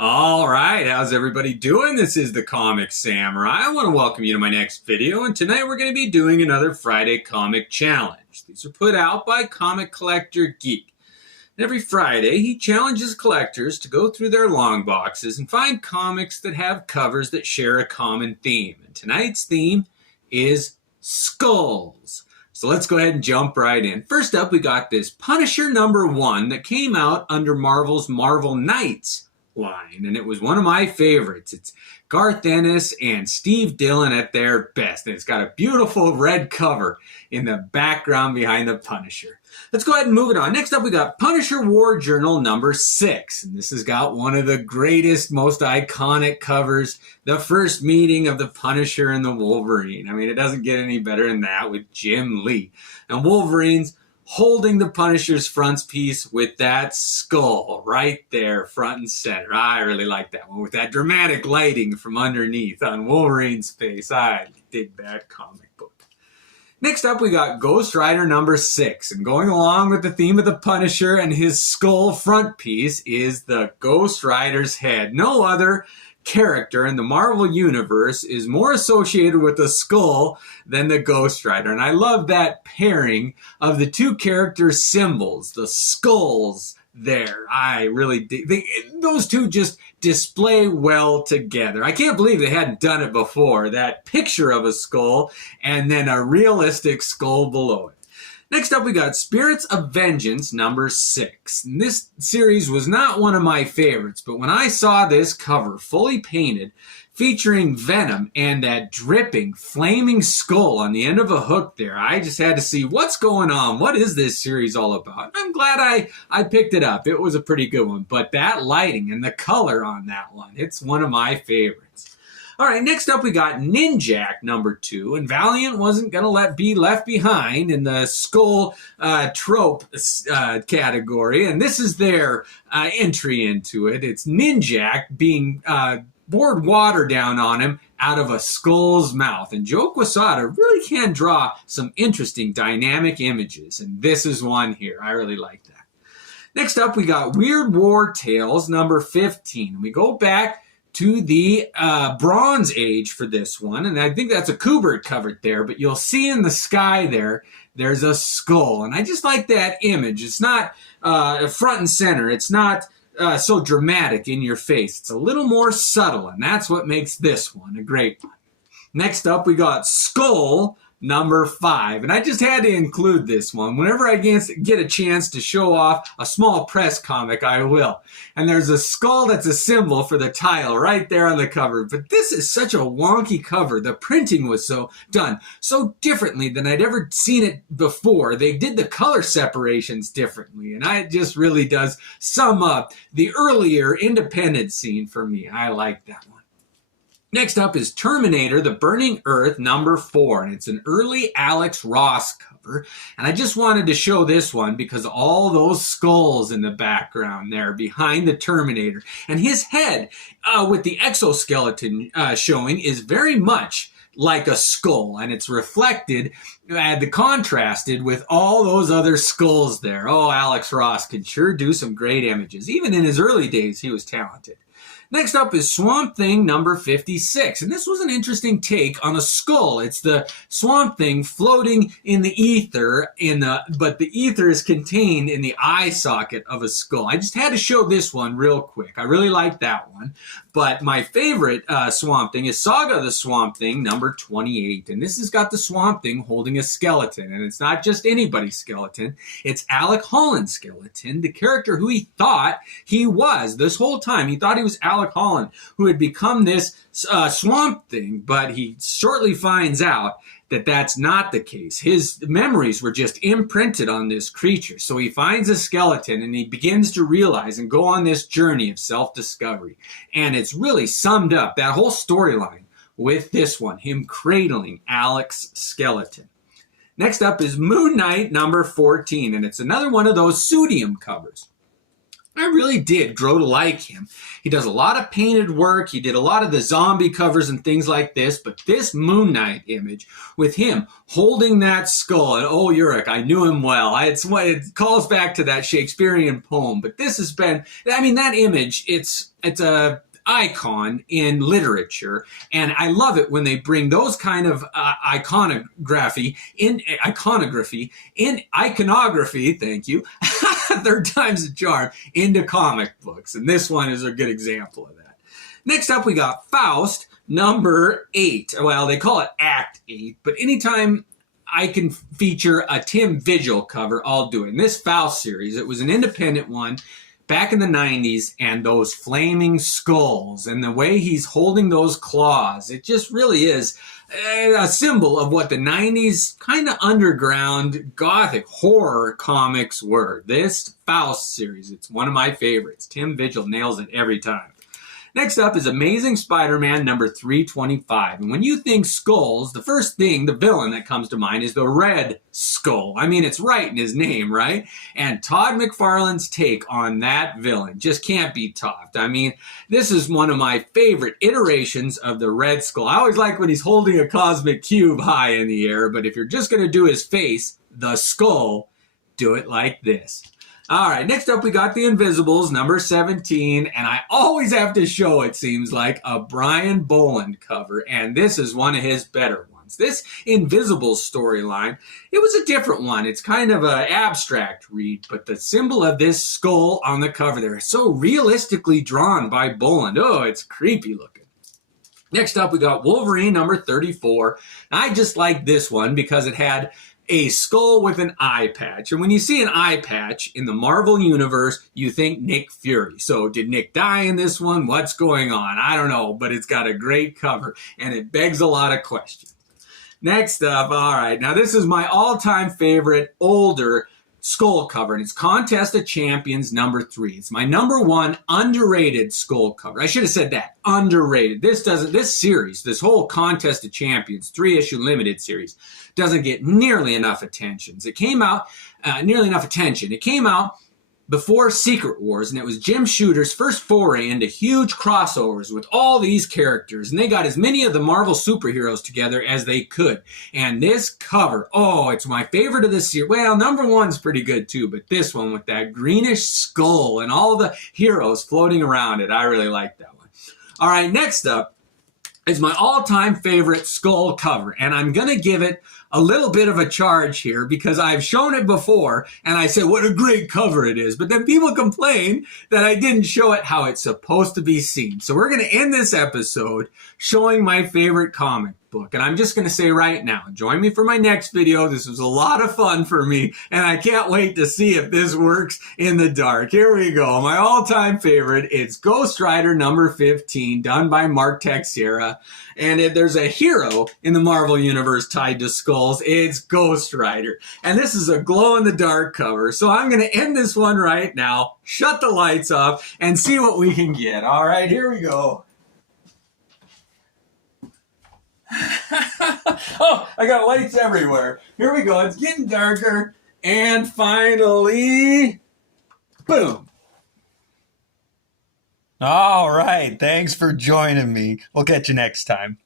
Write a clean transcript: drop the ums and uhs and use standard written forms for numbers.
All right, how's everybody doing? This is the Comic Samurai. I want to welcome you to my next video, and tonight we're going to be doing another Friday comic challenge. These are put out by Comic Collector Geek. And every Friday, he challenges collectors to go through their long boxes and find comics that have covers that share a common theme. And tonight's theme is skulls. So let's go ahead and jump right in. First up, we got this Punisher #1 that came out under Marvel's Marvel Knights line, and it was one of my favorites. It's Garth Ennis and Steve Dillon at their best, and it's got a beautiful red cover in the background behind the Punisher. Let's go ahead and move it on. Next up, we got Punisher War Journal #6, and this has got one of the greatest, most iconic covers, the first meeting of the Punisher and the Wolverine. I mean, it doesn't get any better than that with Jim Lee. And Wolverine's holding the Punisher's frontispiece with that skull right there, front and center. I really like that one with that dramatic lighting from underneath on Wolverine's face. I dig that comic book. Next up, we got Ghost Rider #6, and going along with the theme of the Punisher and his skull front piece is the Ghost Rider's head. No other character in the Marvel Universe is more associated with the skull than the Ghost Rider. And I love that pairing of the two character symbols, the skulls there. I really dig. Those two just display well together. I can't believe they hadn't done it before. That picture of a skull and then a realistic skull below it. Next up, we got Spirits of Vengeance #6. And this series was not one of my favorites, but when I saw this cover fully painted, featuring Venom and that dripping, flaming skull on the end of a hook there, I just had to see what's going on. What is this series all about? I'm glad I picked it up. It was a pretty good one, but that lighting and the color on that one, it's one of my favorites. All right, next up we got Ninjak #2, and Valiant wasn't going to be left behind in the skull trope category, and this is their entry into it. It's Ninjak being poured water down on him out of a skull's mouth, and Joe Quesada really can draw some interesting dynamic images, and this is one here. I really like that. Next up, we got Weird War Tales #15. We go back to the Bronze Age for this one, and I think that's a Kubert covered there, but you'll see in the sky there's a skull, and I just like that image. It's not front and center. It's not so dramatic in your face. It's a little more subtle, and that's what makes this one a great one. Next up, we got Skull #5, and I just had to include this one. Whenever I get a chance to show off a small press comic, I will. And there's a skull that's a symbol for the title right there on the cover. But this is such a wonky cover. The printing was done so differently than I'd ever seen it before. They did the color separations differently, and it just really does sum up the earlier independent scene for me. I like that one. Next up is Terminator, The Burning Earth #4, and it's an early Alex Ross cover. And I just wanted to show this one because all those skulls in the background there behind the Terminator. And his head with the exoskeleton showing is very much like a skull, and it's reflected, contrasted with all those other skulls there. Oh, Alex Ross could sure do some great images. Even in his early days, he was talented. Next up is Swamp Thing #56, and this was an interesting take on a skull. It's the Swamp Thing floating in the ether, but the ether is contained in the eye socket of a skull. I just had to show this one real quick. I really like that one, but my favorite Swamp Thing is Saga the Swamp Thing #28, and this has got the Swamp Thing holding a skeleton, and it's not just anybody's skeleton. It's Alec Holland's skeleton, the character who he thought he was this whole time. He thought he was Alec Holland, who had become this Swamp Thing, but he shortly finds out that that's not the case. His memories were just imprinted on this creature. So he finds a skeleton and he begins to realize and go on this journey of self-discovery. And it's really summed up, that whole storyline, with this one, him cradling Alec's skeleton. Next up is Moon Knight #14, and it's another one of those pseudium covers. I really did grow to like him. He does a lot of painted work. He did a lot of the zombie covers and things like this. But this Moon Knight image with him holding that skull, and oh, Uruk, I knew him well. It calls back to that Shakespearean poem. But this has been, I mean, that image, it's a icon in literature, and I love it when they bring those kind of iconography, thank you, third time's a charm, into comic books, and this one is a good example of that. Next up, we got Faust, number 8. Well, they call it Act 8, but anytime I can feature a Tim Vigil cover, I'll do it. In this Faust series, it was an independent one, back in the 90s, and those flaming skulls and the way he's holding those claws, it just really is a symbol of what the 90s kind of underground gothic horror comics were. This Faust series, it's one of my favorites. Tim Vigil nails it every time. Next up is Amazing Spider-Man number 325. And when you think skulls, the first thing, the villain that comes to mind is the Red Skull. I mean, it's right in his name, right? And Todd McFarlane's take on that villain just can't be topped. I mean, this is one of my favorite iterations of the Red Skull. I always like when he's holding a cosmic cube high in the air, but if you're just going to do his face, the skull, do it like this. All right, next up we got The Invisibles, number 17, and I always have to show, it seems like, a Brian Boland cover, and this is one of his better ones. This Invisibles storyline, it was a different one. It's kind of an abstract read, but the symbol of this skull on the cover there is so realistically drawn by Boland. Oh, it's creepy looking. Next up we got Wolverine, number 34. I just like this one because it had a skull with an eye patch. And when you see an eye patch in the Marvel Universe, you think Nick Fury. So did Nick die in this one? What's going on? I don't know, but it's got a great cover, and it begs a lot of questions. Next up, all right, now this is my all-time favorite older skull cover, and it's Contest of Champions number 3. It's my number 1 underrated skull cover. I should have said that, underrated. This series, this whole Contest of Champions 3-issue limited series, doesn't get nearly enough attention. It came out before Secret Wars, and it was Jim Shooter's first foray into huge crossovers with all these characters, and they got as many of the Marvel superheroes together as they could. And this cover, oh, it's my favorite of this series. Well, number 1's pretty good too, but this one with that greenish skull and all the heroes floating around it, I really like that one. All right, next up is my all-time favorite skull cover, and I'm going to give it a little bit of a charge here because I've shown it before and I said what a great cover it is, but then people complain that I didn't show it how it's supposed to be seen. So we're going to end this episode showing my favorite comic book, and I'm just going to say right now, join me for my next video. This was a lot of fun for me, and I can't wait to see if this works in the dark. Here we go. My all-time favorite, it's Ghost Rider number 15, done by Mark Texeira. And if there's a hero in the Marvel Universe tied to skulls, it's Ghost Rider. And this is a glow-in-the-dark cover. So I'm going to end this one right now, shut the lights off, and see what we can get. All right, here we go. Oh, I got lights everywhere. Here we go. It's getting darker. And finally, boom. All right. Thanks for joining me. We'll catch you next time.